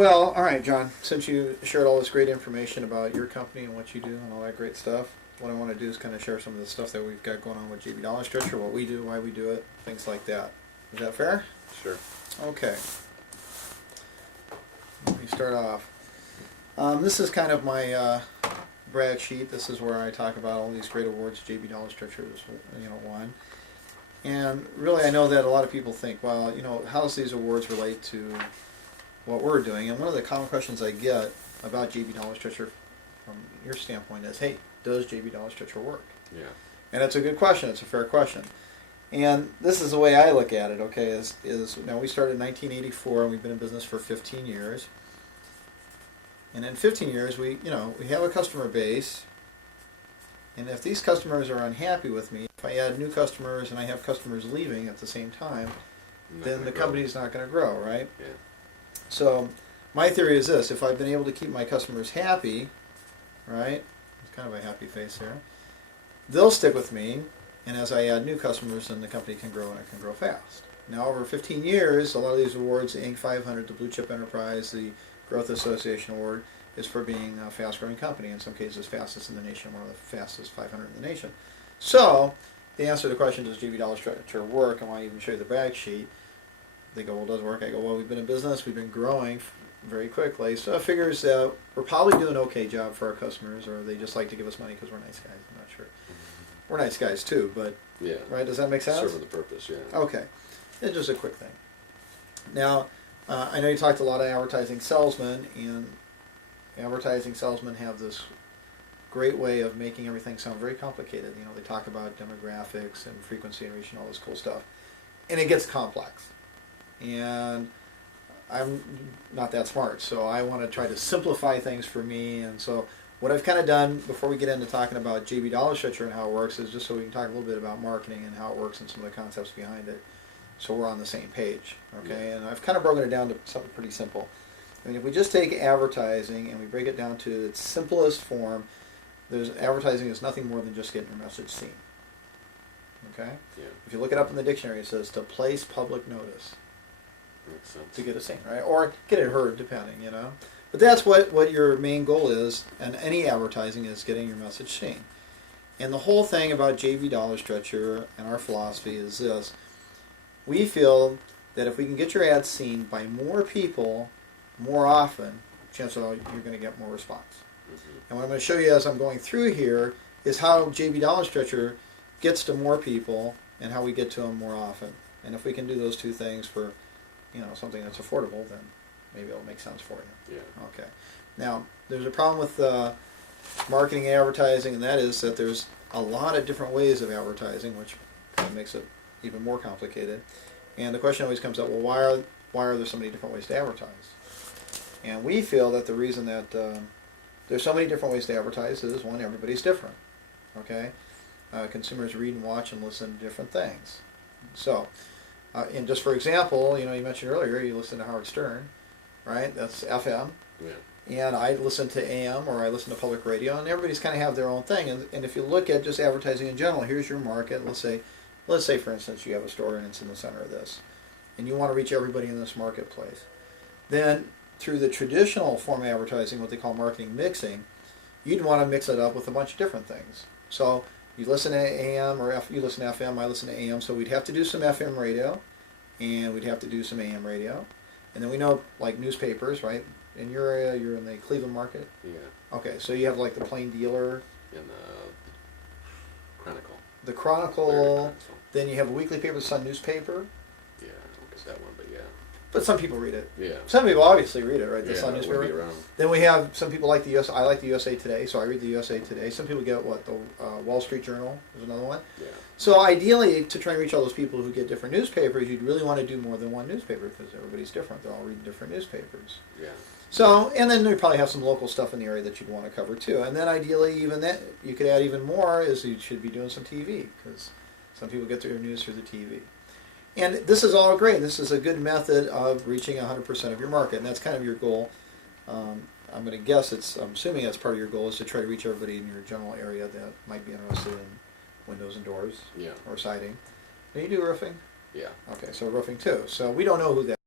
Well, all right, John, since you shared all this great information about your company and what you do and all that great stuff, what I want to do is kind of share some of the stuff that we've got going on with JB Dollar Stretcher, what we do, why we do it, things like that. Is that fair? Sure. Okay. Let me start off. This is kind of my brag sheet. This is where I talk about all these great awards JB Dollar Stretcher has, won. And really, I know that a lot of people think, well, how does these awards relate to what we're doing? And one of the common questions I get about JB Dollar Stretcher from your standpoint is, hey, does JB Dollar Stretcher work? Yeah. And it's a good question. It's a fair question. And this is the way I look at it, okay, is now we started in 1984 and we've been in business for 15 years. And in 15 years, we have a customer base. And if these customers are unhappy with me, if I add new customers and I have customers leaving at the same time, then the company's not going to grow, right? Yeah. So my theory is this: if I've been able to keep my customers happy, right? It's kind of a happy face there. They'll stick with me, and as I add new customers, then the company can grow and it can grow fast. Now, over 15 years, a lot of these awards, the Inc. 500, the Blue Chip Enterprise, the Growth Association Award, is for being a fast-growing company. In some cases, fastest in the nation, one of the fastest 500 in the nation. So, the answer to the question, does JB Dollar Stretcher work, and why I even show you the brag sheet, they go, well, does it work? I go, well, we've been in business, we've been growing very quickly, so it figures that we're probably doing an okay job for our customers, or they just like to give us money because we're nice guys. I'm not sure. We're nice guys too, but yeah, right? Does that make sense? Serving the purpose, yeah. Okay, it's just a quick thing. Now, I know you talked to a lot of advertising salesmen, and advertising salesmen have this great way of making everything sound very complicated. They talk about demographics and frequency and reach and all this cool stuff, and it gets complex. And I'm not that smart, so I want to try to simplify things for me. And so what I've kind of done before we get into talking about JB Dollar Stretcher and how it works is just so we can talk a little bit about marketing and how it works and some of the concepts behind it, so we're on the same page, okay? Yeah. And I've kind of broken it down to something pretty simple. I mean, if we just take advertising and we break it down to its simplest form, advertising is nothing more than just getting your message seen, okay? Yeah. If you look it up in the dictionary, it says to place public notice. Makes sense. To get it seen, right? Or get it heard, depending, But that's what your main goal is, and any advertising is getting your message seen. And the whole thing about JB Dollar Stretcher and our philosophy is this: we feel that if we can get your ads seen by more people more often, chances are you're going to get more response. Mm-hmm. And what I'm going to show you as I'm going through here is how JB Dollar Stretcher gets to more people and how we get to them more often. And if we can do those two things for something that's affordable, then maybe it'll make sense for you. Yeah. Okay. Now, there's a problem with marketing and advertising, and that is that there's a lot of different ways of advertising, which kind of makes it even more complicated. And the question always comes up, well, why are there so many different ways to advertise? And we feel that the reason that there's so many different ways to advertise is, one, everybody's different. Okay? Consumers read and watch and listen to different things. So, and just for example, you mentioned earlier you listen to Howard Stern, right? That's FM. Yeah. And I listen to AM or I listen to public radio, and everybody's kind of have their own thing. And if you look at just advertising in general, here's your market. Let's say for instance you have a store and it's in the center of this, and you want to reach everybody in this marketplace. Then through the traditional form of advertising, what they call marketing mixing, you'd want to mix it up with a bunch of different things. So you listen to AM or you listen to FM, I listen to AM, so we'd have to do some FM radio, and we'd have to do some AM radio. And then we know, like newspapers, right? In your area, you're in the Cleveland market? Yeah. Okay, so you have like the Plain Dealer. And the Chronicle. The Chronicle. Then you have a weekly paper, the Sun newspaper. Yeah, I don't get that one, but yeah. But some people read it. Yeah. Some people obviously read it, right? The yeah, Sun newspaper. Be around. Then we have some people like the USA. I like the USA Today, so I read the USA Today. Some people get the Wall Street Journal is another one. Yeah. So ideally, to try and reach all those people who get different newspapers, you'd really want to do more than one newspaper because everybody's different. They're all reading different newspapers. Yeah. So, and then you probably have some local stuff in the area that you'd want to cover too. And then ideally, even that you could add even more is you should be doing some TV because some people get their news through the TV. And this is all great. This is a good method of reaching 100% of your market, and that's kind of your goal. I'm going to guess I'm assuming that's part of your goal is to try to reach everybody in your general area that might be interested in windows and doors, yeah, or siding. Do you do roofing? Yeah. Okay, so roofing too. So we don't know who that